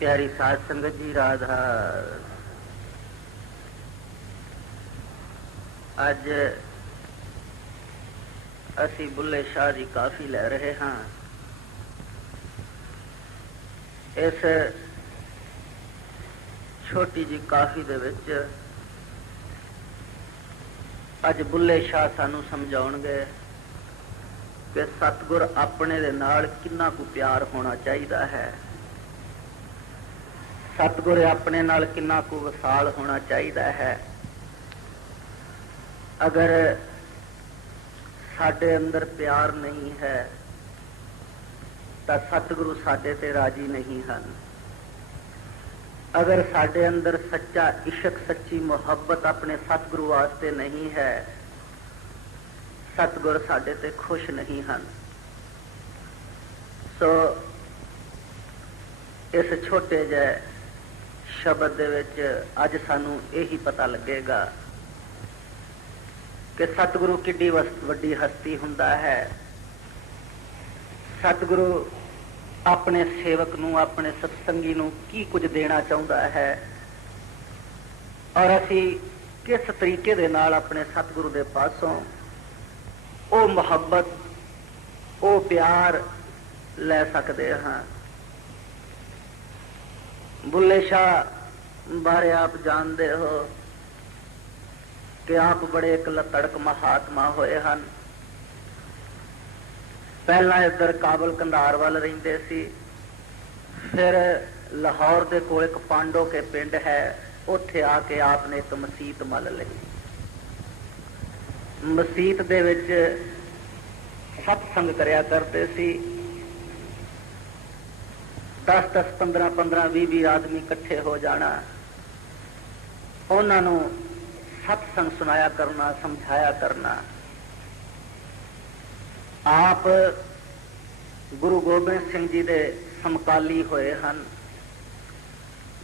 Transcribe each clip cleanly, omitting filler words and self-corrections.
प्यारी साध संगत जी, राधा। अज असी बुल्ले शाह की काफी लै रहे हाँ। इस छोटी जी काफी दे विच अज बुल्ले शाह सानू समझाउणगे कि सतगुर अपने दे नाल किन्ना कु प्यार होना चाहिए है, सतगुर अपने नाल किन्ना कु वसाल होना चाहिए है। अगर साडे अंदर प्यार नहीं है तो सतगुरु साडे ते राजी नहीं हन। अगर साडे अंदर सच्चा इश्क, सच्ची मुहब्बत अपने सतगुरु वास्ते नहीं है, सतगुर साडे ते खुश नहीं हन। सो इस छोटे जे शब्द दे विच अज सानू यही पता लगेगा कि सतगुरु किड्डी वड्डी हस्ती हुंदा है। सतगुरु अपने सेवक नू, अपने सत्संगी नू की कुछ देना चाहुंदा है और असी किस तरीके दे नाल अपने सतगुरु दे पासों ओ मुहब्बत, ओ प्यार लै सकते हाँ। बुल्ले शाह बारे आप जानते हो कि आप बड़े एक लतड़क महात्मा होए हन। पहला इधर काबल कंधार वाल रहिंदे सी, फिर लाहौर दे कोल एक पांडो के पिंड है, उत्थे आके आपने एक मसीत मल लई। मसीत दे विच सत्संग करया करते सी। 10-10, 15-15, 20-20 आदमी इकट्ठे हो जाना, उन्हां नूं सत्संग सुनाया करना, समझाया करना। आप गुरु गोबिंद सिंह जी दे समकाली होए हन,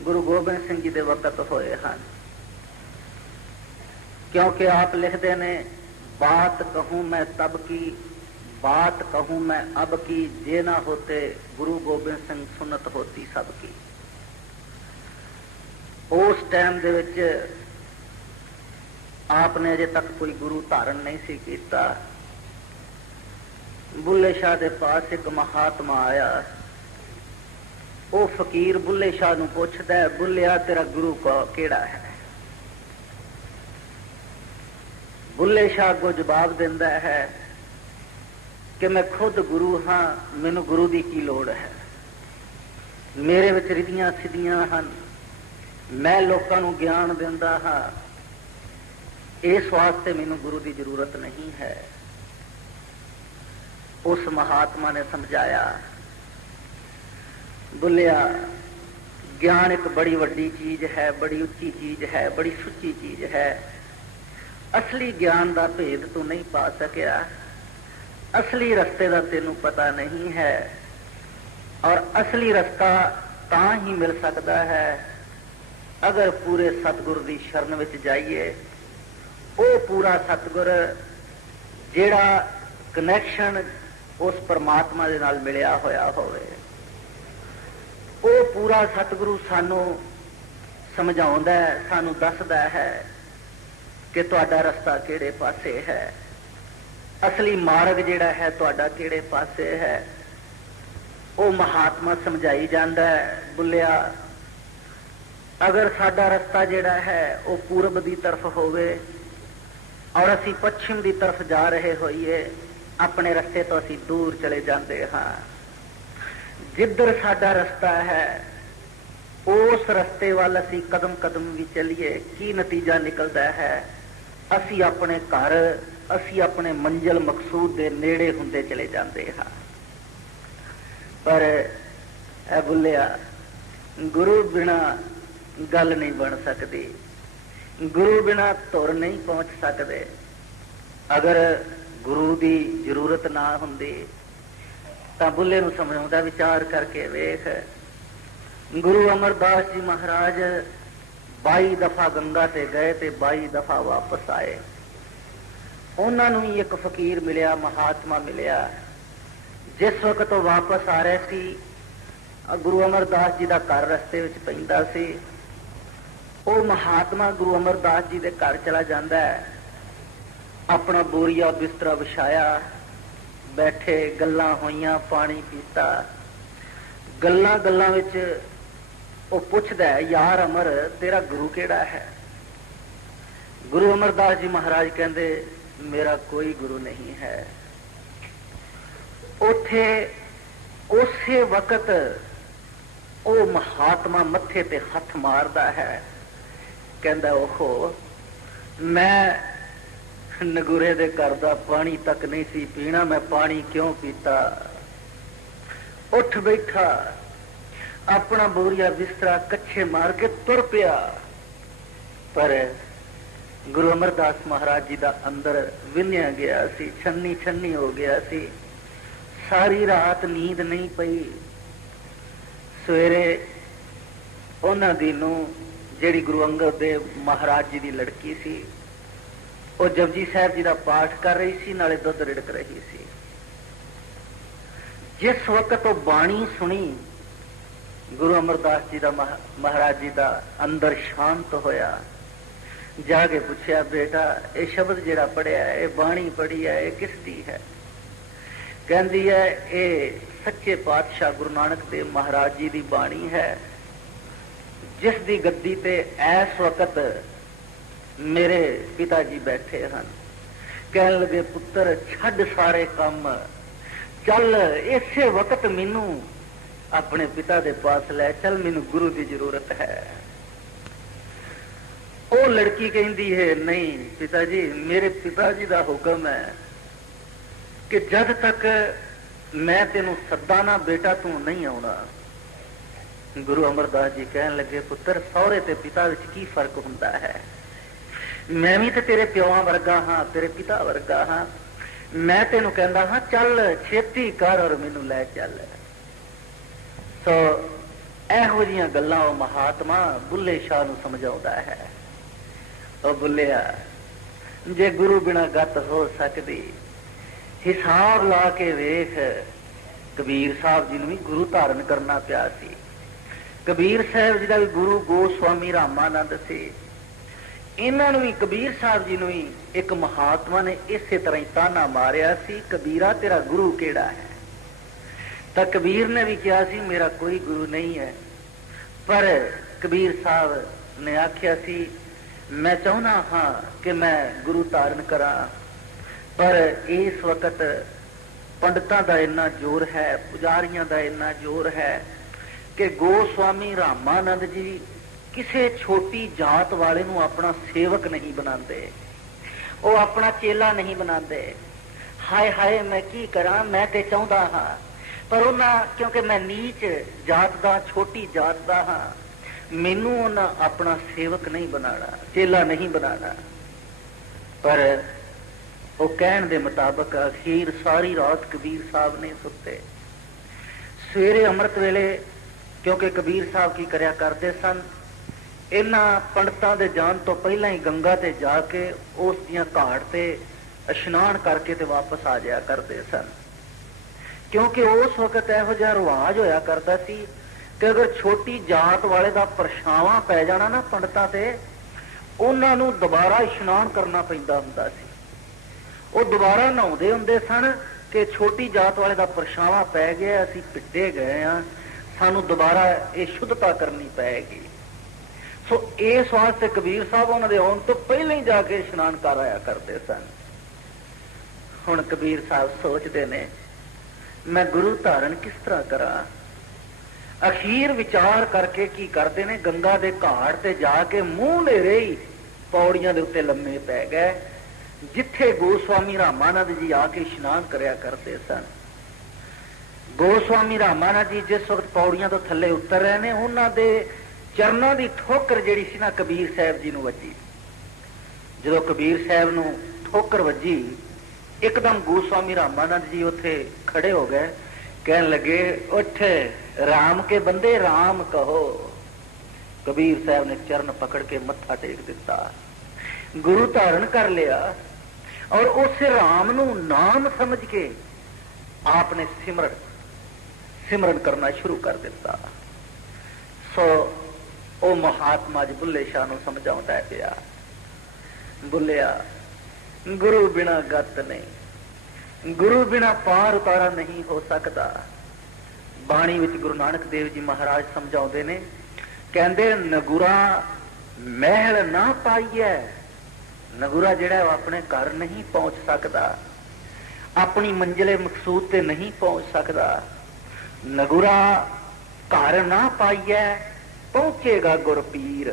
गुरु गोबिंद सिंह जी दे वक्त होए हन। क्योंकि आप लिखते ने, बात कहूं मैं तब की, बात कहूं मैं अब की, जे ना होते गुरु गोबिंद सिंह सुनत होती सबकी। उस टाइम दे विच आपने अजे तक कोई गुरु धारण नहीं सी कीता। बुल्ले शाह दे पास एक महात्मा आया। वो फकीर बुल्ले शाह नूं पुछदा है, बुल्लिया तेरा गुरु को केड़ा है? बुल्ले शाह को जवाब दिंदा है कि मैं खुद गुरु हाँ, मैनू गुरु की की लोड़ है। मेरे विच रिधियां सिद्धियां हन, मैं लोकां नूं ज्ञान दिंदा हाँ, इस वास्ते मैनू गुरु की जरूरत नहीं है। उस महात्मा ने समझाया, बुल्लिया ज्ञान एक बड़ी वड्डी चीज है, बड़ी उच्ची चीज है, बड़ी सुच्ची चीज है। असली ज्ञान का भेद तू नहीं पा सकिया, असली रस्ते का तेनू पता नहीं है। और असली रास्ता तां ही मिल सकता है अगर पूरे सतगुर की शरण विच जाइए। वो पूरा सतगुर जिहड़ा कनैक्शन उस परमात्मा दे नाल मिलिया होया होवे, वो पूरा सतगुरु सानू समझाउंदा है, सानू दसदा है कि तुहाडा रस्ता किहड़े पासे है, असली मार्ग जिहड़ा है तुहाडा किहड़े पासे है। वो महात्मा समझाई जांदा है, बुल्लिया अगर साडा रस्ता जिहड़ा है वो पूरब की तरफ होवे और असी पश्चिम की तरफ जा रहे होइए, अपने रस्ते तो असी दूर चले जाते हाँ। जिधर साडा रस्ता है उस रस्ते वाल असी कदम कदम भी चलीए, की नतीजा निकलता है? असी अपने घर, असी अपने मंजिल मकसूद के नेड़े हुंदे चले जाते हाँ। पर ए बुलिया, गुरु बिना गल नहीं बन सकती, गुरु बिना तुर नहीं पहुंच सकते। अगर गुरु की जरूरत ना हुंदी तां बुल्ले नूं समझाउंदा, विचार करके वेख। गुरु अमरदास जी महाराज 22 दफा गंगा ते गए ते 22 दफा वापस आए। उन्हां नूं ही एक फकीर मिलिया, महात्मा मिलिया। जिस वक्त वो वापस आ रहे सी, गुरु अमरदास जी का घर रस्ते विच पैंदा सी। वो महात्मा गुरु अमरदास जी के घर चला जाता है, अपना बोरिया बिस्तरा विछाया, बैठे, गल्लां होइयां, पानी पीता। गल्लां गल्लां विच वो पुछदा है, यार अमर, तेरा गुरु केड़ा है? गुरु अमरदास जी महाराज कहंदे, मेरा कोई गुरु नहीं है। उथे उसे वक्त वो महात्मा मत्थे ते हथ मारदा है, कहंदा, ओहो, मैं नगुरे दे घर दा पानी तक नहीं सी पीना, मैं पानी क्यों पीता? उठ बैठा, अपना बोरिया बिस्तरा कच्छे मार के तुर पिया। पर गुरु अमरदास महाराज जी दा अंदर विन्या गया सी, छन्नी छन्नी हो गया सी। सारी रात नींद नहीं पई। सवेरे उन्हां दी नूं जिहड़ी गुरु अंगद देव महाराज जी की लड़की सी, वो जपजी साहब जी का पाठ कर रही सी, नाले दुध रिड़क रही सी। जिस वक्त वो बाणी सुनी गुरु अमरदास जी का, महाराज जी का अंदर शांत होया। जाके पूछया, बेटा ये शब्द जिहड़ा पढ़िया है, ये बाणी पढ़ी है, ये किस दी है? कहती है, ये सच्चे पातशाह गुरु नानक देव महाराज जी की बाणी है, जिस दी गद्दी ते इस वक्त मेरे पिता जी बैठे हैं। कहन लगे, पुत्र छड़ सारे काम, चल इसे वक्त मैनू अपने पिता दे पास ले चल, मैनू गुरु की जरूरत है। वो लड़की कहती है, नहीं पिताजी, मेरे पिताजी का हुक्म है कि जब तक मैं तेनू सदा ना बेटा तू नहीं आना। गुरु अमरदास जी कहन लगे, पुत्र सौरे ते पिता विच की फर्क हुंदा है? मैं भी तो तेरे प्योआ वर्गा हाँ, तेरे पिता वर्गा हाँ। मैं तेनू कहंदा हाँ, चल छेती कर और मैनू लै चल। सो इहो जिहियां गल्लां वो महात्मा बुल्ले शाह नूं समझाउंदा है। ओ बुल्लिया, जे गुरु बिना गत हो सकदी, हिसाब ला के वेख। कबीर साहब जी नूं भी गुरु धारण करना पिया सी। कबीर साहब जी का भी गुरु गोस्वामी रामानंद से। इन्हां नूं भी, कबीर साहब जी नूं भी एक महात्मा ने इसे तरह ही ताना मारिया सी, कबीरा तेरा गुरु केड़ा है? तो कबीर ने भी कहा सी, मेरा कोई गुरु नहीं है। पर कबीर साहब ने आख्या सी, मैं चाहना हाँ कि मैं गुरु धारण करा, पर इस वक्त पंडितां दा इन्ना जोर है, पुजारियां दा इन्ना जोर है कि गोस्वामी रामानंद जी किसी छोटी जात वाले नूं अपना सेवक नहीं बनाते, वो अपना चेला नहीं बनाते। हाय हाय मैं की करा, मैं ते चाहता हाँ, पर उन्हां, क्योंकि मैं नीच जात दा, छोटी जात दा हाँ, मैनू उन्हां अपना सेवक नहीं बनाना, चेला नहीं बनाना। पर वो कहण दे मुताबक अखीर सारी रात कबीर साहब ने सुते। सवेरे अमृत वेले, क्योंकि कबीर साहब की करया करते सन, इन्हां पंडितां दे जान तो पहला ही गंगा ते जाके उस दियां घाट ते इशनान करके ते वापस आ जाया करते सन। क्योंकि उस वक्त इहो जिहा रिवाज होया करता सी कि अगर छोटी जात वाले दा परछावां पै जाना ना पंडितां ते, उन्हां नूं दोबारा इशनान करना पैंदा हुंदा सी। वो दोबारा नहाउंदे हुंदे सन कि छोटी जात वाले दा परछावां पै गया, असीं पिट्टे गए हां, सानू दोबारा ये शुद्धता करनी पैगी। सो इस वास्ते कबीर साहब उन्होंने आने तो पहले ही जाके इशनान कर आया करते सन। हुण कबीर साहब सोचते ने मैं गुरु धारण किस तरह करा। अखीर विचार करके की करते ने, गंगा के घाट ते जाके मूंह नेरे ही पौड़ियां दे उत्ते लम्मे पै गए, जिथे गोस्वामी रामानंद जी आके इशनान करया करते सन। गोस्वामी रामानंद जी जिस वक्त पौड़ियां तो थले उतर रहे ने, उन्हां दे चरणों की ठोकर जिहड़ी सी ना कबीर साहब जी नूं वजी। जदों कबीर साहब नूं ठोकर वजी, एकदम गोस्वामी रामानंद जी उत्थे खड़े हो गए, कहन लगे उठ राम के बंदे राम कहो। कबीर साहब ने चरण पकड़ के मत्था टेक दिता, गुरु धारण कर लिया और उस राम नूं नाम समझ के आपने सिमरन करना शुरू कर दिता। सो ओ महात्मा जी बुल्ले शाह नूं समझाउंदा पिया, बुल्लिया गुरु बिना गत नहीं, गुरु बिना पार उतारा नहीं हो सकता। बाणी विच गुरु नानक देव जी महाराज समझाउंदे ने, कहंदे नगुरा महल ना पाईए। नगुरा जिहड़ा अपने घर नहीं पहुंच सकता, अपनी मंजिले मकसूद ते नहीं पहुंच सकता। नगुरा घर ना पाईए, पहुंचेगा गुर पीर।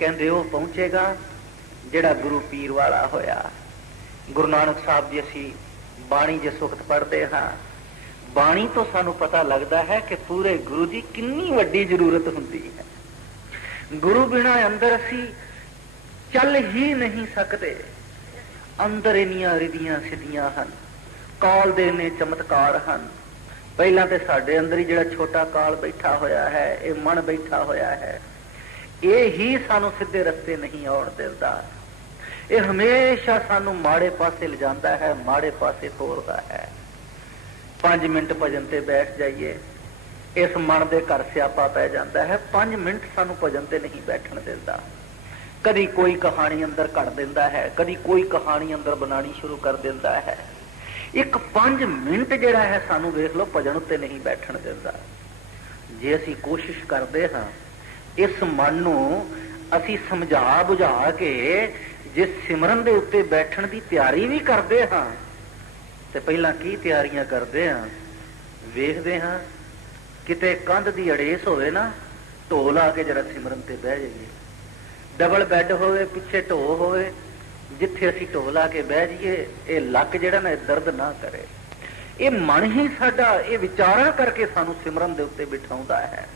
कहंदे वो पहुंचेगा जिहड़ा गुरु पीर वाला होया। गुरु नानक साहब जी असी बाणी जिस वक्त पढ़ते हाँ, बाणी तो सानू पता लगता है कि पूरे गुरु जी कितनी वड्डी जरूरत हुंदी है। गुरु बिना अंदर असी चल ही नहीं सकते। अंदर इन्नियां रिधियां सिद्धियां हन, काल दे ने चमत्कार हन। पहला तो साडे अंदर ही जिहड़ा छोटा काल बैठा होया है, ये मन बैठा होया है, ये ही सानू सीधे रस्ते नहीं आउण दिंदा। ये हमेशा सानू माड़े पासे ले जाता है, माड़े पासे तोड़ता है। 5 मिनट भजन ते बैठ जाइए, इस मन दे घर स्यापा पै जाता है। 5 मिनट सानू भजन ते नहीं बैठण दिंदा। कदी कोई कहानी अंदर कढ़ दिंदा है, कदी कोई कहानी अंदर बनानी शुरू कर दिंदा है। एक 5 मिनट जिहड़ा है सानू वेख लो भजन उत्ते नहीं बैठण दिंदा। जे असी कोशिश करते हाँ इस मन नू असी समझा बुझा के जे सिमरन दे उत्ते बैठण की तैयारी भी करते हाँ, तो पहला की तैयारियां करते हाँ, वेखते हाँ किते कंध की अड़ेस होवे ना, ढो ला के जरा सिमरन ते बह जाइए। डबल बैड होवे, पिछे ढो होवे, जिथे असी ढो ला के बह जाइए, ये लक जिहड़ा ना दर्द ना करे। ये मन ही साडा ये विचारा करके सानू सिमरन दे उत्ते बिठाउंदा है।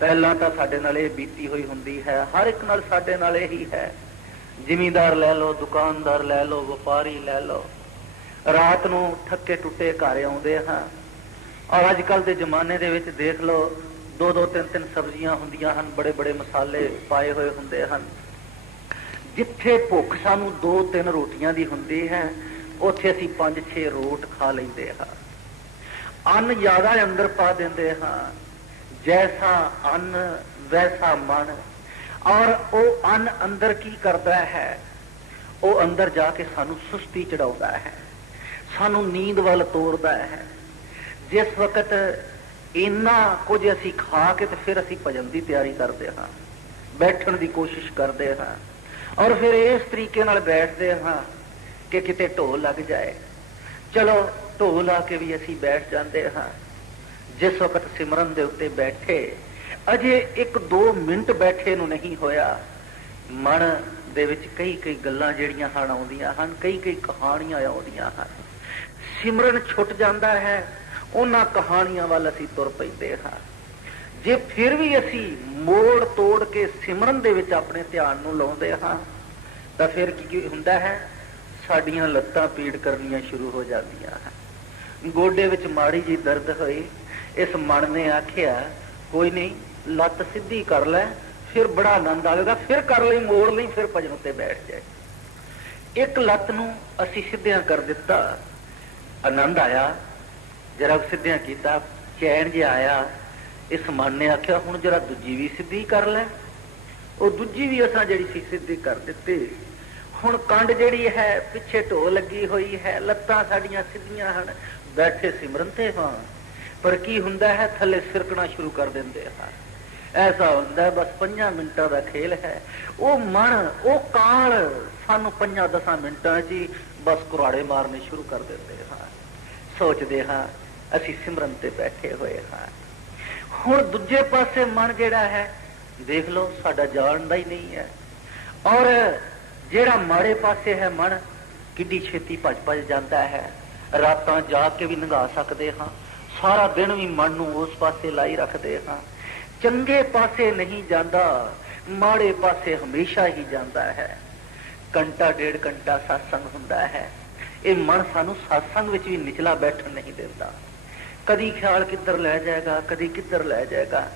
पहला तो साडे नाल ये बीती हुई हुंदी है, हर एक नाल साडे नाल यही है। जिमीदार लै लो, दुकानदार लै लो, व्यापारी लै लो, रात नूं थके टुटे घर आउंदे हाँ। और अजकल के जमाने दे विच देख लो, 2-2 3-3 सब्जियां हुंदियां हन, बड़े बड़े मसाले पाए हुए हुंदे हन। जिथे भुख सानू 2-3 रोटियां दी हुंदी है, उत्थे असीं 5-6 रोट खा लैंदे हाँ। अन्न ज्यादा अंदर पा देंदे हाँ, जैसा अन्न वैसा मन। और वो अन्न अंदर की करता है, वो अंदर जाके सानू सुस्ती चढ़ाउंदा है, सानू नींद वाल तोड़ता है। जिस वक्त इन्ना कुछ असी खा के तो फिर असी भजन की तैयारी करते हाँ, बैठण की कोशिश करते हाँ, और फिर इस तरीके नाल बैठते हाँ कि किते ढो लग जाए। चलो ढो ला के भी असी बैठ जाते हाँ। जिस वक्त सिमरन दे उत्ते बैठे, अजे 1-2 मिनट बैठे नूं नहीं होया, मन दे विच कई गल्लां जिहड़ियां हन आउंदियां हन, कई कहानियां आउंदियां हन। सिमरन छुट जाता है, उन्हां कहानियां वाल असीं तुर पैंदे हाँ। जे फिर भी असी मोड़ तोड़ के सिमरन दे विच अपने ध्यान नूं लाउंदे हाँ, तां फिर की हुंदा है, साडीआं लत्तां पीड़ करनियां शुरू हो जांदियां हैं। गोडे विच माड़ी जी दर्द होई, इस मन ने आखिया कोई नहीं, लत्त सीधी कर लै, फिर बड़ा आनंद आएगा, फिर कर ली, मोड़ ली, फिर भजन उत्ते बैठ जाए। एक लत्त नूं असी सीधियां कर दिता, आनंद आया, जरा सीधियां कीता, चैन जिहा आया। इस मन ने आख्या हुण जरा दूजी भी सीधी कर लै। वो दूजी भी असां जिहड़ी सी सीधी कर दित्ती। हुण कंड जिहड़ी है पिछे ढो लगी हुई है, लत्तां साडीआं सीधियां हन, बैठे सिमरन ते हां, पर की हुंदा है थले सिरकना शुरू कर दिंदे हां। ऐसा होंदा बस 5 मिनटां दा खेल है। वो मन वो काल सानू 5-10 मिनटां च ही बस कुराड़े मारने शुरू कर देते हाँ। सोचते हाँ असी सिमरन ते बैठे हुए हाँ। हुण दूजे पासे मन जिहड़ा है देख लो साडा जानदा ही नहीं है। और जिहड़ा माड़े पासे है मन किड्डी छेती भज भज जाता है। रातां जाग के भी लंघा सकते हाँ, सारा दिन भी मन नूं उस पासे लाई रखते हाँ। चंगे पासे नहीं जाता, माड़े पासे हमेशा ही जाता है। घंटा 1.5 घंटा सत्संग हुंदा है, ये मन सानू सत्संग विच भी निचला बैठन नहीं देता। कदी ख्याल किधर लै जाएगा, कदी किधर लै जाएगा,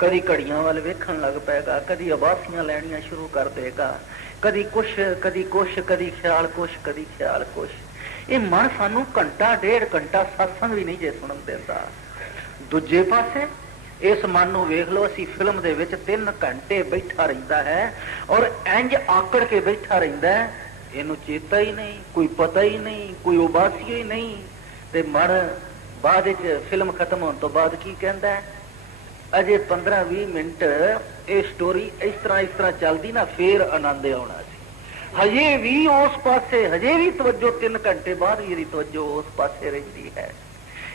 कदी घड़ियां वाल वेखण लग पेगा, कदी अबासियां लैणियां शुरू कर देगा, कदी कुछ कदी कुछ, कदी ख्याल कुछ कदी ख्याल कुछ। ये मन सानू घंटा 1.5 घंटा सत्संग भी नहीं जे सुनन देता। दूजे पासे इस मन नूं वेख लो, असी फिल्म दे विच 3 घंटे बैठा रहिंदा है और इंज आकड़ के बैठा रहिंदा है, इहनूं चेता ही नहीं, कोई पता ही नहीं, कोई उबासी ही नहीं। ते मन बाद विच फिल्म खत्म होने तो बाद की कहंदा है, अजे 15-20 मिनट ये स्टोरी इस तरह चलदी ना फिर आनंद आउणा सी। हजे भी उस पासे, हजे भी तवज्जो 3 घंटे बाद भी तवज्जो उस पासे रहिंदी है।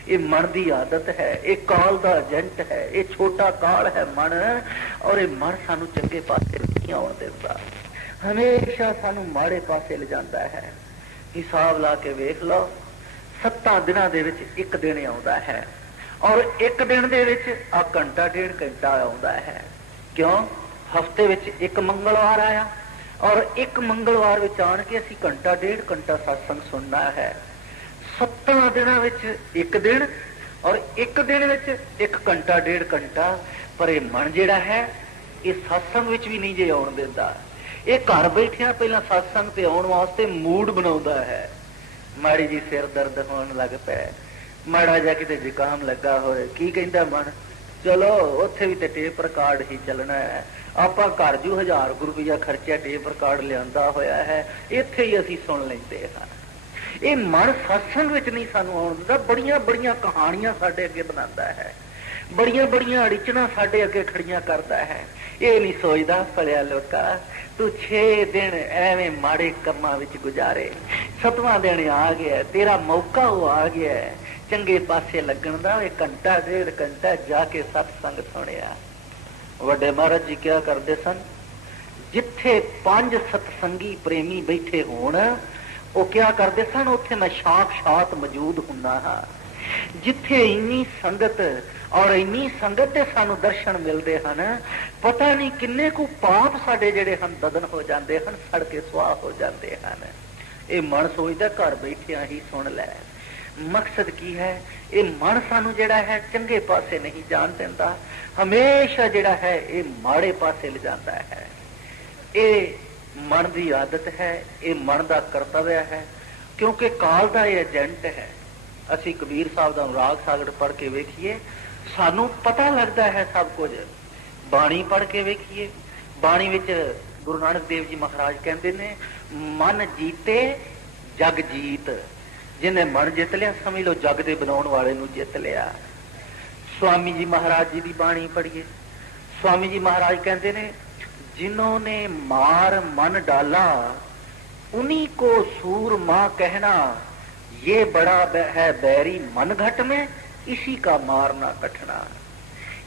ये मन की आदत है, ये काल का एजेंट है, ये छोटा काल है मन। और ये मन सानू चंगे पासे नहीं आउण देता, हमेशा सानू माड़े पासे ले जाता है। हिसाब ला के वेख लो, 7 दिनां दे विच एक दिन आउंदा है और एक दिन दे विच आ घंटा 1.5 घंटा आउंदा है। क्यों? हफ्ते विच एक मंगलवार आया और एक मंगलवार विच आण के असीं घंटा 1.5 घंटा सत्संग सुनना है। 7 दिनां विच एक दिन और एक दिन विच एक घंटा 1.5 घंटा। पर ये मन जिहड़ा है ये सत्संग विच भी नहीं जे आउण दिंदा। ये घर बैठिया पहला सत्संग ते आउण वास्ते मूड बनाउंदा है। माड़ी जी सिर दर्द होण लग पै, माड़ा जा किते जुकाम लगा होए, की कहंदा मन, चलो उत्थे भी ते टेप रिकॉर्ड ही चलना है। आपां घर जू 1000 रुपया खर्चा टेप रिकॉर्ड लिआंदा होया है, इत्थे ही असीं सुन लैंदे हां। ये मन सत्संग विच नहीं सानू आउण दिंदा। बड़ियां बड़ियां कहानियां साडे अगे बनांदा है, बड़ियां बड़ियां अड़िचना साडे अगे खड़ियां करदा है। ये नहीं सोचदा भलिया लोका तू 6 दिन एवें माड़े कम्मां विच गुजारे, 7वां दिन आ गया, तेरा मौका वो आ गया चंगे पासे लगन दा। एक घंटा 1.5 घंटा जाके सत्संग सुनिया। वड्डे महाराज जी क्या करते सन, जिथे 5 सत्संगी प्रेमी बैठे होण वो क्या करते सन, उत्थे मैं साक्षात मौजूद हुंदा हां। जिथे इन्नी संगत और इन्नी संगत ते सानू दर्शन मिलते हैं, पता नहीं किन्ने को पाप साडे जेड़े हन ददन हो जाते हैं, सड़ के सुआह हो जाते हैं। ये मन सोचदा घर बैठिया ही सुन लै। मकसद की है, ये मन सानू जेड़ा है चंगे पासे नहीं जान देता, हमेशा जेड़ा है ये माड़े पासे ले जाता है। ये मन की आदत है, ये मन का कर्तव्य है, क्योंकि काल का ये एजेंट है। असी कबीर साहब का अनुराग सागर पढ़ के वेखिए, सानू पता लगता है सब कुछ। बाणी पढ़ के वेखिए, बाणी विच गुरु नानक देव जी महाराज कहते ने, मन जीते जग जीत। जिन्हें मन जित लिया समझ लो जग दे बनाउण वाले नू जित लिया। स्वामी जी महाराज जी की बाणी पढ़िए, स्वामी जी महाराज कहते ने, जिन्होंने मार मन डाला उन्हीं को सूरमा कहना, ये बड़ा है बैरी मन घट में, इसी का मारना कठिना।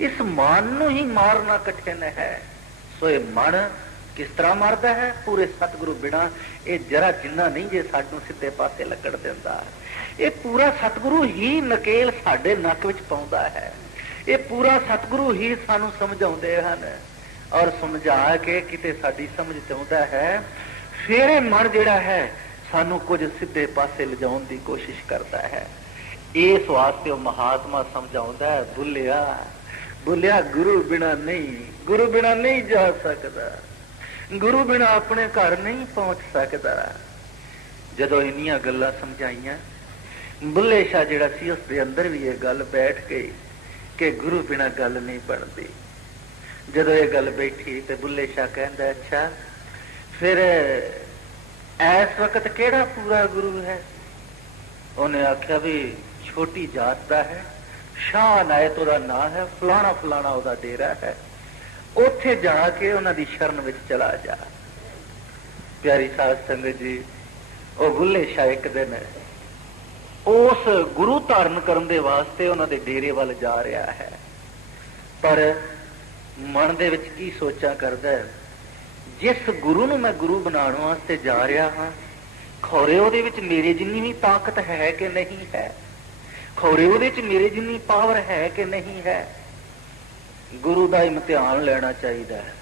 इस मान नू ही मारना कठिन है। सो ये मन किस तरह मारदा है, पूरे सतगुरु बिना ये जरा जिन्ना नहीं जे सानू सीधे पासे लगण दिंदा। ये पूरा सतगुरु ही नकेल साडे नक विच पाउंदा है। ये पूरा सतगुरु ही सानू समझाउंदे हन और समझा के किते साडी समझ च आउंदा है। फिर ये मन जिहड़ा है सानू कुछ सीधे पासे लिजाउण दी कोशिश करता है। इस वास्ते वो महात्मा समझाउंदा है, भुलिया भुलिया गुरु बिना नहीं, गुरु बिना नहीं जा सकता, गुरु बिना अपने घर नहीं पहुंच सकता। जदों इन्नियां गल्लां समझाइयां, बुल्ले शाह जिहड़ा सी उस दे अंदर भी ये गल बैठ गई कि गुरु बिना गल नहीं बनती। जदों ये गल बैठी तो बुल्ले शाह कहंदा, अच्छा फिर इस वक्त केड़ा पूरा गुरु है? उन्हें आख्या भी छोटी जात का है, शाह नायत ओदा नाम है, फलाना फलाना ओदा डेरा है। ਉੱਥੇ ਜਾ ਕੇ ਉਹਨਾਂ ਦੀ ਸ਼ਰਨ ਵਿੱਚ ਚਲਾ ਜਾ। ਪਿਆਰੀ ਸਾਧ ਸੰਗਤ ਜੀ, ਉਹ ਬੁੱਲੇ ਸ਼ਾਹ ਇੱਕ ਦਿਨ ਉਸ ਗੁਰੂ ਧਾਰਨ ਕਰਨ ਦੇ ਵਾਸਤੇ ਉਹਨਾਂ ਦੇ ਡੇਰੇ ਵੱਲ ਜਾ ਰਿਹਾ ਹੈ, ਪਰ ਮਨ ਦੇ ਵਿੱਚ ਕੀ ਸੋਚਾਂ ਕਰਦਾ ਹੈ, ਜਿਸ ਗੁਰੂ ਨੂੰ ਮੈਂ ਗੁਰੂ ਬਣਾਉਣ ਵਾਸਤੇ ਜਾ ਰਿਹਾ ਹਾਂ, ਖੌਰੇ ਉਹਦੇ ਵਿੱਚ ਮੇਰੇ ਜਿੰਨੀ ਵੀ ਤਾਕਤ ਹੈ ਕਿ ਨਹੀਂ ਹੈ, ਖੌਰੇ ਉਹਦੇ ਵਿੱਚ ਮੇਰੇ ਜਿੰਨੀ ਪਾਵਰ ਹੈ ਕਿ ਨਹੀਂ ਹੈ। ਗੁਰੂ ਦਾ ਇਮਤਿਹਾਨ ਲੈਣਾ ਚਾਹੀਦਾ ਹੈ।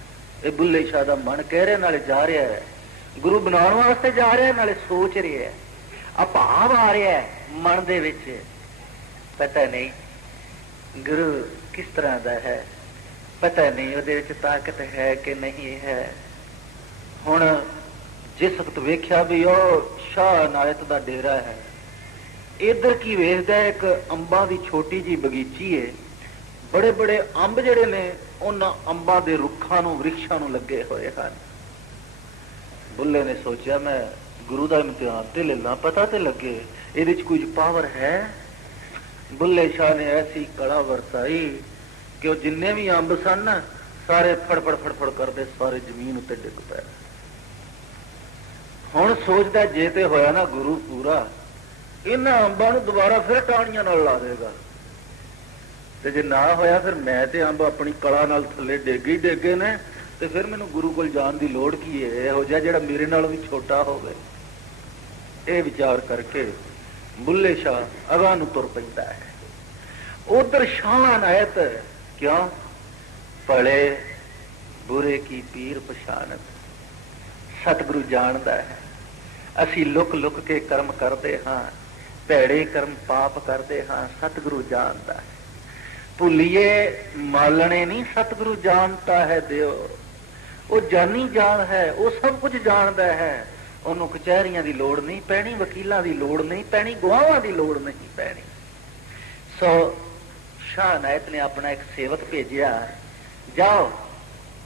ਇਹ ਬੁੱਲੇ ਸ਼ਾਹ ਦਾ ਮਨ ਕਹਿ ਰਿਹਾ, ਨਾਲੇ ਜਾ ਰਿਹਾ ਹੈ, ਗੁਰੂ ਬਣਾਉਣ ਵਾਸਤੇ ਜਾ ਰਿਹਾ, ਨਾਲੇ ਸੋਚ ਰਿਹਾ, ਆ ਭਾਵ ਆ ਰਿਹਾ ਮਨ ਦੇ ਵਿੱਚ, ਪਤਾ ਨਹੀਂ ਗੁਰੂ ਕਿਸ ਤਰ੍ਹਾਂ ਦਾ ਹੈ, ਪਤਾ ਨਹੀਂ ਉਹਦੇ ਵਿੱਚ ਤਾਕਤ ਹੈ ਕਿ ਨਹੀਂ ਹੈ। ਹੁਣ ਜਿਸ ਵਕਤ ਵੇਖਿਆ ਵੀ ਉਹ ਸ਼ਾਹ ਨਾਇਤ ਦਾ ਡੇਰਾ ਹੈ, ਇੱਧਰ ਕੀ ਵੇਖਦਾ, ਇੱਕ ਅੰਬਾਂ ਦੀ ਛੋਟੀ ਜਿਹੀ ਬਗੀਚੀ ਹੈ, ਬੜੇ ਬੜੇ ਅੰਬ ਜਿਹੜੇ ਨੇ ਉਹਨਾਂ ਅੰਬਾਂ ਦੇ ਰੁੱਖਾਂ ਨੂੰ, ਵ੍ਰਿਕਸ਼ਾਂ ਨੂੰ ਲੱਗੇ ਹੋਏ ਹਨ। ਬੁੱਲੇ ਨੇ ਸੋਚਿਆ ਮੈਂ ਗੁਰੂ ਦਾ ਇਮਤਿਹਾਨ ਤੇ ਲੈ ਲਾਂ, ਪਤਾ ਤੇ ਲੱਗੇ ਇਹਦੇ ਚ ਕੁਝ ਪਾਵਰ ਹੈ। ਬੁੱਲੇ ਸ਼ਾਹ ਨੇ ਐਸੀ ਕਲਾ ਵਰਤਾਈ ਕਿ ਉਹ ਜਿੰਨੇ ਵੀ ਅੰਬ ਸਨ ਸਾਰੇ ਫੜਫੜ ਫੜਫੜ ਕਰਦੇ ਸਾਰੇ ਜ਼ਮੀਨ ਉੱਤੇ ਡਿੱਗ ਪਏ। ਹੁਣ ਸੋਚਦਾ ਜੇ ਤੇ ਹੋਇਆ ਨਾ ਗੁਰੂ ਪੂਰਾ, ਇਹਨਾਂ ਅੰਬਾਂ ਨੂੰ ਦੁਬਾਰਾ ਫਿਰ ਟਾਹਣੀਆਂ ਨਾਲ ਲਾ ਦੇਗਾ, ਤੇ ਜੇ ਨਾ ਹੋਇਆ ਫਿਰ ਮੈਂ ਤੇ ਅੰਬ ਆਪਣੀ ਕਲਾ ਨਾਲ ਥੱਲੇ ਡੇਗੇ ਨੇ, ਤੇ ਫਿਰ ਮੈਨੂੰ ਗੁਰੂ ਕੋਲ ਜਾਣ ਦੀ ਲੋੜ ਕੀ ਹੈ, ਇਹੋ ਜਿਹਾ ਜਿਹੜਾ ਮੇਰੇ ਨਾਲ ਵੀ ਛੋਟਾ ਹੋਵੇ। ਇਹ ਵਿਚਾਰ ਕਰਕੇ ਬੁੱਲੇ ਸ਼ਾਹ ਅਗਾਂਹ ਨੂੰ ਤੁਰ ਪੈਂਦਾ ਹੈ। ਉਧਰ ਸ਼ਾਹ ਨਾਇਤ ਕਿਉਂ ਭਲੇ ਬੁਰੇ ਕੀ ਪੀਰ ਪਛਾਨਤ, ਸਤਿਗੁਰੂ ਜਾਣਦਾ ਹੈ ਅਸੀਂ ਲੁਕ ਲੁਕ ਕੇ ਕਰਮ ਕਰਦੇ ਹਾਂ, ਭੈੜੇ ਕਰਮ ਪਾਪ ਕਰਦੇ ਹਾਂ, ਸਤਿਗੁਰੂ ਜਾਣਦਾ ਹੈ। ਭੁੱਲੀਏ ਮਾਲਣੇ ਨਹੀਂ, ਸਤਿਗੁਰੂ ਜਾਣਦਾ ਹੈ ਦਿਓ, ਉਹ ਜਾਨੀ ਜਾਣ ਹੈ, ਉਹ ਸਭ ਕੁਝ ਜਾਣਦਾ ਹੈ। ਉਹਨੂੰ ਕਚਹਿਰੀਆਂ ਦੀ ਲੋੜ ਨਹੀਂ ਪੈਣੀ, ਵਕੀਲਾਂ ਦੀ ਲੋੜ ਨਹੀਂ ਪੈਣੀ, ਗਵਾਹਾਂ ਦੀ ਲੋੜ ਨਹੀਂ ਪੈਣੀ। ਸੋ ਸ਼ਾਹ ਨਾਇਤ ਨੇ ਆਪਣਾ ਇੱਕ ਸੇਵਕ ਭੇਜਿਆ, ਜਾਓ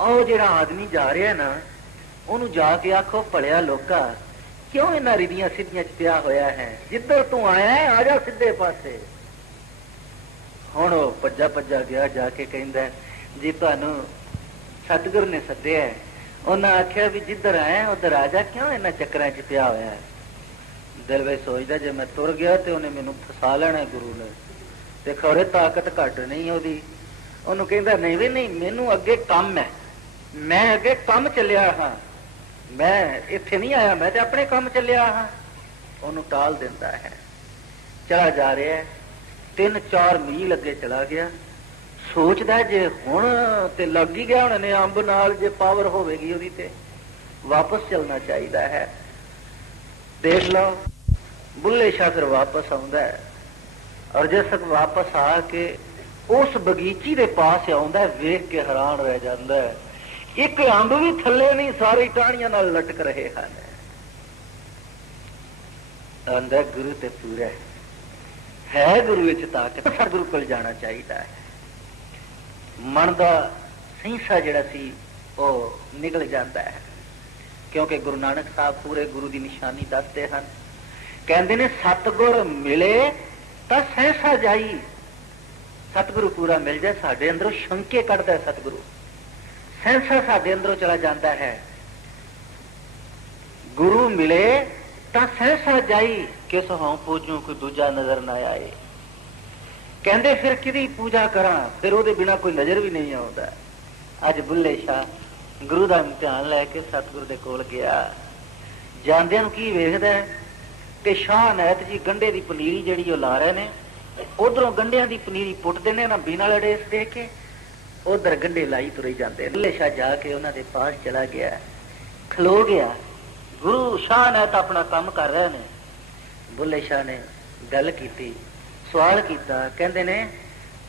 ਉਹ ਜਿਹੜਾ ਆਦਮੀ ਜਾ ਰਿਹਾ ਨਾ ਉਹਨੂੰ ਜਾ ਕੇ ਆਖੋ, ਭਲਿਆ ਲੋਕਾ ਕਿਉਂ ਇਹਨਾਂ ਰਿਧੀਆਂ ਸਿੱਧੀਆਂ ਚ ਪਿਆ ਹੋਇਆ ਹੈ, ਜਿੱਧਰ ਤੂੰ ਆਇਆ ਆ ਜਾ ਸਿੱਧੇ ਪਾਸੇ। ਹੁਣ ਉਹ ਭੱਜਾ ਭੱਜਾ ਗਿਆ, ਜਾ ਕੇ ਕਹਿੰਦਾ ਜੀ ਤੁਹਾਨੂੰ ਸਤਿਗੁਰ ਨੇ ਸੱਦਿਆ। ਉਹਨਾਂ ਆਖਿਆ ਵੀ ਜਿੱਧਰ ਆਇਆ ਉਧਰ ਆ ਜਾ, ਕਿਉਂ ਇਹਨਾਂ ਚੱਕਰਾਂ ਚ ਪਿਆ ਹੋਇਆ ਹੈ। ਦਿਲ ਵਿੱਚ ਸੋਚਦਾ ਜੇ ਮੈਂ ਤੁਰ ਗਿਆ ਤੇ ਉਹਨੇ ਮੈਨੂੰ ਫਸਾ ਲੈਣਾ ਗੁਰੂ ਨੇ, ਤੇ ਖੌਰੇ ਤਾਕਤ ਘੱਟ ਨਹੀਂ ਉਹਦੀ। ਉਹਨੂੰ ਕਹਿੰਦਾ ਨਹੀਂ ਵੀ ਨਹੀਂ, ਮੈਨੂੰ ਅੱਗੇ ਕੰਮ ਹੈ, ਮੈਂ ਅੱਗੇ ਕੰਮ ਚੱਲਿਆ ਹਾਂ, ਮੈਂ ਇੱਥੇ ਨਹੀਂ ਆਇਆ, ਮੈਂ ਤੇ ਆਪਣੇ ਕੰਮ ਚੱਲਿਆ ਹਾਂ। ਉਹਨੂੰ ਟਾਲ ਦਿੰਦਾ ਹੈ, ਚਲਾ ਜਾ ਰਿਹਾ, 3-4 ਮੀਲ ਅੱਗੇ ਚਲਾ ਗਿਆ। ਸੋਚਦਾ ਜੇ ਹੁਣ ਤੇ ਲੱਗ ਹੀ ਗਿਆ ਹੁਣ ਨੇ ਅੰਬ ਨਾਲ, ਜੇ ਪਾਵਰ ਹੋਵੇਗੀ ਉਹਦੀ ਤੇ ਵਾਪਸ ਚੱਲਣਾ ਚਾਹੀਦਾ ਹੈ। ਦੇਖ ਲਓ ਬੁੱਲੇ ਸ਼ਾਹ ਫਿਰ ਵਾਪਸ ਆਉਂਦਾ ਹੈ, ਔਰ ਜਿਸ ਤੱਕ ਵਾਪਸ ਆ ਕੇ ਉਸ ਬਗੀਚੀ ਦੇ ਪਾਸ ਆਉਂਦਾ, ਵੇਖ ਕੇ ਹੈਰਾਨ ਰਹਿ ਜਾਂਦਾ ਹੈ, ਇੱਕ ਅੰਬ ਵੀ ਥੱਲੇ ਨਹੀਂ, ਸਾਰੇ ਟਾਹਣੀਆਂ ਨਾਲ ਲਟਕ ਰਹੇ ਹਨ। ਆਂਦਾ ਗੁਰੂ ਤੇ ਪੂਰਾ ਹੈ, ਗੁਰੂ ਵਿੱਚ ਤਾਕਤ, ਸਤਿਗੁਰੂ ਕੋਲ ਜਾਣਾ ਚਾਹੀਦਾ ਹੈ। ਮਨ ਦਾ ਸਹਿੰਸਾ ਜਿਹੜਾ ਸੀ ਉਹ ਨਿਕਲ ਜਾਂਦਾ ਹੈ, ਕਿਉਂਕਿ ਗੁਰੂ ਨਾਨਕ ਸਾਹਿਬ ਪੂਰੇ ਗੁਰੂ ਦੀ ਨਿਸ਼ਾਨੀ ਦੱਸਦੇ ਹਨ। ਕਹਿੰਦੇ ਨੇ ਸਤਿਗੁਰ ਮਿਲੇ ਤਾਂ ਸਹਿਸਾ ਜਾਈ। ਸਤਿਗੁਰੂ ਪੂਰਾ ਮਿਲ ਜਾਏ, ਸਾਡੇ ਅੰਦਰੋਂ ਸ਼ੰਕੇ ਕੱਢਦਾ ਹੈ ਸਤਿਗੁਰੂ, ਸਹਿਸਾ ਸਾਡੇ ਅੰਦਰੋਂ ਚਲਾ ਜਾਂਦਾ ਹੈ। ਗੁਰੂ ਮਿਲੇ ਤਾਂ ਸਹਿਸਾ ਜਾਈ, ਕਿਸ ਹੋਂ ਪੂਜੂ ਕੋਈ ਦੂਜਾ ਨਜ਼ਰ ਨਾ ਆਏ। ਕਹਿੰਦੇ ਫਿਰ ਕਿਹਦੀ ਪੂਜਾ ਕਰਾਂ, ਫਿਰ ਉਹਦੇ ਬਿਨਾ ਕੋਈ ਨਜ਼ਰ ਵੀ ਨਹੀਂ ਆਉਂਦਾ। ਅੱਜ ਬੁੱਲੇ ਸ਼ਾਹ ਗੁਰੂ ਦਾ ਇਮਤਿਹਾਨ ਲੈ ਕੇ ਸਤਿਗੁਰੂ ਦੇ ਕੋਲ ਗਿਆ। ਜਾਂਦਿਆਂ ਨੂੰ ਕੀ ਵੇਖਦਾ ਕਿ ਸ਼ਾਹ ਨਾਇਤ ਜੀ ਗੰਢੇ ਦੀ ਪਨੀਰੀ ਜਿਹੜੀ ਉਹ ਲਾ ਰਹੇ ਨੇ, ਉਧਰੋਂ ਗੰਢਿਆਂ ਦੀ ਪਨੀਰੀ ਪੁੱਟਦੇ ਨੇ ਨਾ ਬਿਨਾਂ ਲੜੇਸ ਦੇ ਕੇ, ਉਧਰ ਗੰਢੇ ਲਾਈ ਤੁਰੇ ਜਾਂਦੇ। ਬੁੱਲੇ ਸ਼ਾਹ ਜਾ ਕੇ ਉਹਨਾਂ ਦੇ ਪਾਸ ਚਲਾ ਗਿਆ, ਖਲੋ ਗਿਆ। ਗੁਰੂ ਸ਼ਾਹ ਨਾਇਤ ਆਪਣਾ ਕੰਮ ਕਰ ਰਹੇ ਨੇ। ਬੁੱਲੇ ਸ਼ਾਹ ਨੇ ਗੱਲ ਕੀਤੀ, ਸਵਾਲ ਕੀਤਾ। ਕਹਿੰਦੇ ਨੇ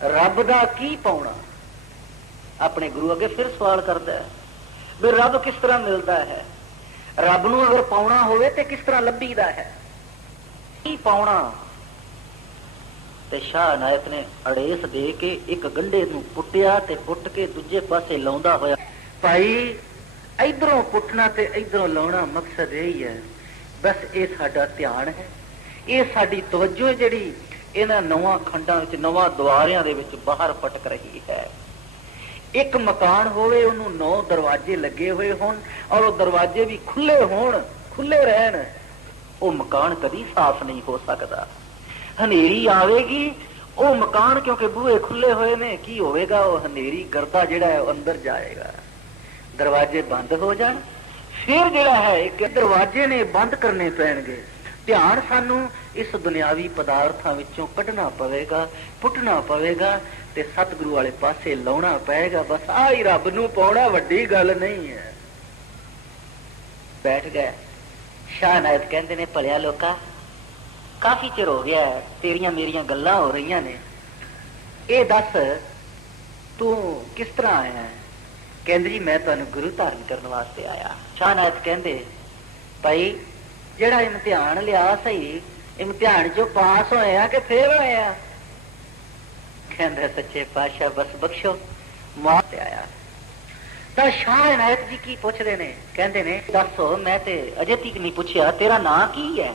ਰੱਬ ਦਾ ਕੀ ਪਾਉਣਾ। ਆਪਣੇ ਗੁਰੂ ਅੱਗੇ ਫਿਰ ਸਵਾਲ ਕਰਦਾ ਹੈ ਵੀ ਰੱਬ ਕਿਸ ਤਰ੍ਹਾਂ ਮਿਲਦਾ ਹੈ, ਰੱਬ ਨੂੰ ਅਗਰ ਪਾਉਣਾ ਹੋਵੇ ਤੇ ਕਿਸ ਤਰ੍ਹਾਂ ਲੱਭੀਦਾ ਹੈ, ਕੀ ਪਾਉਣਾ। ਤੇ ਸ਼ਾਹ ਨਾਇਕ ਨੇ ਅੜੇਸ ਦੇ ਕੇ ਇੱਕ ਗੰਢੇ ਨੂੰ ਪੁੱਟਿਆ ਤੇ ਪੁੱਟ ਕੇ ਦੂਜੇ ਪਾਸੇ ਲਾਉਂਦਾ ਹੋਇਆ, ਭਾਈ ਇਧਰੋਂ ਪੁੱਟਣਾ ਤੇ ਇਧਰੋਂ ਲਾਉਣਾ ਮਕਸਦ ਇਹ ਹੀ ਹੈ, ਬਸ ਇਹ ਸਾਡਾ ਧਿਆਨ ਹੈ, ਇਹ ਸਾਡੀ ਤਵੱਜੋ ਜਿਹੜੀ ਇਹਨਾਂ ਨਵਾਂ ਖੰਡਾਂ ਵਿੱਚ, ਨਵਾਂ ਦੁਆਰਿਆਂ ਦੇ ਵਿੱਚ ਬਾਹਰ ਪਟਕ ਰਹੀ ਹੈ। ਇੱਕ ਮਕਾਨ ਹੋਵੇ, ਉਹਨੂੰ 9 ਦਰਵਾਜ਼ੇ ਲੱਗੇ ਹੋਏ ਹੋਣ ਔਰ ਉਹ ਦਰਵਾਜ਼ੇ ਵੀ ਖੁੱਲੇ ਹੋਣ, ਖੁੱਲੇ ਰਹਿਣ, ਉਹ ਮਕਾਨ ਕਦੀ ਸਾਫ਼ ਨਹੀਂ ਹੋ ਸਕਦਾ। ਹਨੇਰੀ ਆਵੇਗੀ, ਉਹ ਮਕਾਨ ਕਿਉਂਕਿ ਬੂਹੇ ਖੁੱਲੇ ਹੋਏ ਨੇ, ਕੀ ਹੋਵੇਗਾ, ਉਹ ਹਨੇਰੀ ਗਰਦਾ ਜਿਹੜਾ ਹੈ ਉਹ ਅੰਦਰ ਜਾਏਗਾ। ਦਰਵਾਜ਼ੇ ਬੰਦ ਹੋ ਜਾਣ, ਫਿਰ ਜਿਹੜਾ ਹੈ ਇੱਕ ਦਰਵਾਜ਼ੇ ਨੇ ਬੰਦ ਕਰਨੇ ਪੈਣਗੇ। ਧਿਆਨ ਸਾਨੂੰ ਇਸ ਦੁਨਿਆਵੀ ਪਦਾਰਥਾਂ ਵਿੱਚੋਂ ਕੱਢਣਾ ਪਵੇਗਾ, ਪੁੱਟਣਾ ਪਵੇਗਾ ਤੇ ਸਤਿਗੁਰੂ ਵਾਲੇ ਪਾਸੇ ਲਾਉਣਾ ਪਏਗਾ। ਬਸ ਆਹ ਹੀ ਰੱਬ ਨੂੰ ਪਾਉਣਾ ਵੱਡੀ ਗੱਲ ਨਹੀਂ ਹੈ। ਬੈਠ ਗਏ। ਸ਼ਾਹ ਇਨਾਇਤ ਕਹਿੰਦੇ ਨੇ, ਭਲਿਆ ਲੋਕਾ, ਕਾਫੀ ਚਿਰ ਹੋ ਗਿਆ ਤੇਰੀਆਂ ਮੇਰੀਆਂ ਗੱਲਾਂ ਹੋ ਰਹੀਆਂ ਨੇ, ਇਹ ਦੱਸ ਤੂੰ ਕਿਸ ਤਰ੍ਹਾਂ ਆਇਆ? ਕਹਿੰਦੇ ਜੀ ਮੈਂ ਤੁਹਾਨੂੰ ਗੁਰੂ ਧਾਰਨ ਕਰਨ ਵਾਸਤੇ ਆਇਆ। ਸ਼ਾਹ ਇਨਾਇਤ ਕਹਿੰਦੇ, ਭਾਈ ਜਿਹੜਾ ਇਮਤਿਹਾਨ ਲਿਆ ਸਹੀ, ਇਮਤਿਹਾਨ ਚੋਂ ਪਾਸ ਹੋਏ ਆ ਕਿ ਫੇਲ ਹੋਏ ਆ? ਕਹਿੰਦਾ ਸੱਚੇ ਪਾਤਸ਼ਾਹ ਬਸ ਬਖਸ਼ੋ, ਮਾਂ ਤੇ ਆਇਆ। ਤਾਂ ਸ਼ਾਹ ਇਨਾਇਤ ਜੀ ਕੀ ਪੁੱਛਦੇ ਨੇ? ਕਹਿੰਦੇ ਨੇ, ਦੱਸੋ ਮੈਂ ਤੇ ਅਜੇ ਤੱਕ ਨਹੀਂ ਪੁੱਛਿਆ, ਤੇਰਾ ਨਾਂ ਕੀ ਹੈ?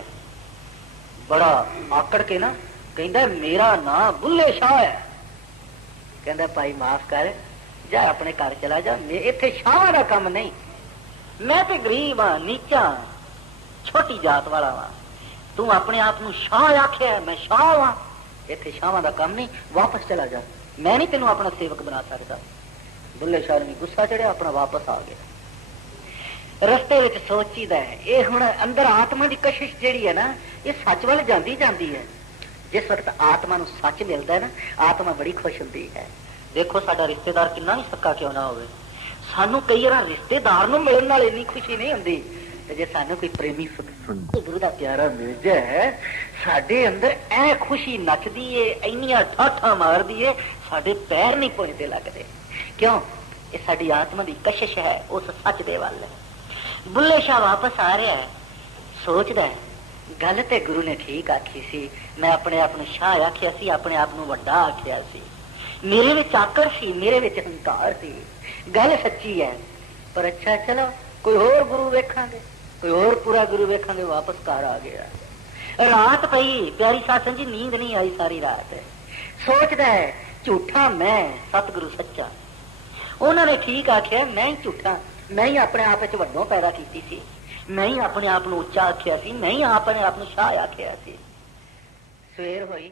ਬੜਾ ਆਕੜ ਕੇ ਨਾ ਕਹਿੰਦਾ, ਮੇਰਾ ਨਾਂ ਬੁੱਲੇ ਸ਼ਾਹ ਹੈ। ਕਹਿੰਦਾ ਭਾਈ ਮਾਫ ਕਰ, ਜਾ ਆਪਣੇ ਘਰ ਚਲਾ ਜਾ, ਇੱਥੇ ਸ਼ਾਹ ਦਾ ਕੰਮ ਨਹੀਂ, ਮੈਂ ਤੇ ਗਰੀਬ ਹਾਂ, ਨੀਚਾ, ਛੋਟੀ ਜਾਤ ਵਾਲਾ ਵਾ, ਤੂੰ ਆਪਣੇ ਆਪ ਨੂੰ ਸ਼ਾਹ ਆਖਿਆ, ਮੈਂ ਸ਼ਾਹ ਵਾਂ, ਇੱਥੇ ਸ਼ਾਹਾਂ ਦਾ ਕੰਮ ਨਹੀਂ, ਵਾਪਸ ਚਲਾ ਜਾ, ਮੈਂ ਨਹੀਂ ਤੈਨੂੰ ਆਪਣਾ ਸੇਵਕ ਬਣਾ ਸਕਦਾ। ਬੁੱਲੇ ਸ਼ਾਹ ਨੂੰ ਗੁੱਸਾ ਚੜਿਆ, ਆਪਣਾ ਵਾਪਸ ਆ ਗਿਆ। ਰਸਤੇ ਵਿੱਚ ਸੋਚੀਦਾ ਹੈ, ਇਹ ਹੁਣ ਅੰਦਰ ਆਤਮਾ ਦੀ ਕਸ਼ਿਸ਼ ਜਿਹੜੀ ਹੈ ਨਾ, ਇਹ ਸੱਚ ਵੱਲ ਜਾਂਦੀ ਜਾਂਦੀ ਹੈ। ਜਿਸ ਵਕਤ ਆਤਮਾ ਨੂੰ ਸੱਚ ਮਿਲਦਾ ਹੈ ਨਾ, ਆਤਮਾ ਬੜੀ ਖੁਸ਼ ਹੁੰਦੀ ਹੈ। ਦੇਖੋ ਸਾਡਾ ਰਿਸ਼ਤੇਦਾਰ ਕਿੰਨਾ ਵੀ ਸੱਕਾ ਕਿਉਂ ਨਾ ਹੋਵੇ, ਸਾਨੂੰ ਕਈ ਵਾਰ ਰਿਸ਼ਤੇਦਾਰ ਨੂੰ ਮਿਲਣ ਨਾਲ ਇੰਨੀ ਖੁਸ਼ੀ ਨਹੀਂ ਹੁੰਦੀ, ਤੇ ਜੇ ਸਾਨੂੰ ਕੋਈ ਪ੍ਰੇਮੀ ਗੁਰੂ ਦਾ ਪਿਆਰਾ ਮਿਲ ਜਾਏ, ਸਾਡੇ ਅੰਦਰ ਐ ਖੁਸ਼ੀ ਨੱਚਦੀ ਏ, ਇੰਨੀਆਂ ਠਾਠਾਂ ਮਾਰਦੀ ਏ, ਸਾਡੇ ਪੈਰ ਨਹੀਂ ਪੁੱਜਦੇ ਲੱਗਦੇ। ਕਿਉਂ? ਇਹ ਸਾਡੀ ਆਤਮਾ ਦੀ ਕਸ਼ਿਸ਼ ਹੈ ਉਸ ਸੱਚ ਦੇ ਵੱਲ। ਬੁੱਲੇ ਸ਼ਾਹ ਵਾਪਸ ਆ ਰਿਹਾ ਹੈ, ਸੋਚਦਾ ਗੱਲ ਤੇ ਗੁਰੂ ਨੇ ਠੀਕ ਆਖੀ ਸੀ, ਮੈਂ ਆਪਣੇ ਆਪ ਨੂੰ ਸ਼ਾਹ ਆਖਿਆ ਸੀ, ਆਪਣੇ ਆਪ ਨੂੰ ਵੱਡਾ ਆਖਿਆ ਸੀ, ਮੇਰੇ ਵਿੱਚ ਆਕੜ ਸੀ, ਮੇਰੇ ਵਿੱਚ ਹੰਕਾਰ ਸੀ, ਗੱਲ ਸੱਚੀ ਹੈ। ਪਰ ਅੱਛਾ ਚਲੋ ਕੋਈ ਹੋਰ ਗੁਰੂ ਵੇਖਾਂਗੇ, ਕੋਈ ਹੋਰ ਪੂਰਾ ਗੁਰੂ ਵੇਖਾਂਗੇ। ਵਾਪਸ ਘਰ ਆ ਗਿਆ। ਰਾਤ ਪਈ, ਪਿਆਰੀ ਸਾਸਨ ਜੀ ਨੀਂਦ ਨਹੀਂ ਆਈ ਸਾਰੀ ਰਾਤ। ਸੋਚਦਾ ਹੈ ਝੂਠਾ ਮੈਂ, ਸਤਿਗੁਰੂ ਸੱਚਾ। ਉਹਨਾਂ ਨੇ ਠੀਕ ਆਖਿਆ, ਮੈਂ ਹੀ ਝੂਠਾ, ਮੈਂ ਹੀ ਆਪਣੇ ਆਪ ਵਿੱਚ ਵੱਡੋਂ ਪੈਦਾ ਕੀਤੀ ਸੀ, ਮੈਂ ਹੀ ਆਪਣੇ ਆਪ ਨੂੰ ਉੱਚਾ ਆਖਿਆ ਸੀ, ਮੈਂ ਹੀ ਆਪਣੇ ਆਪ ਨੂੰ ਸ਼ਾਹ ਆਖਿਆ ਸੀ। ਸਵੇਰ ਹੋਈ,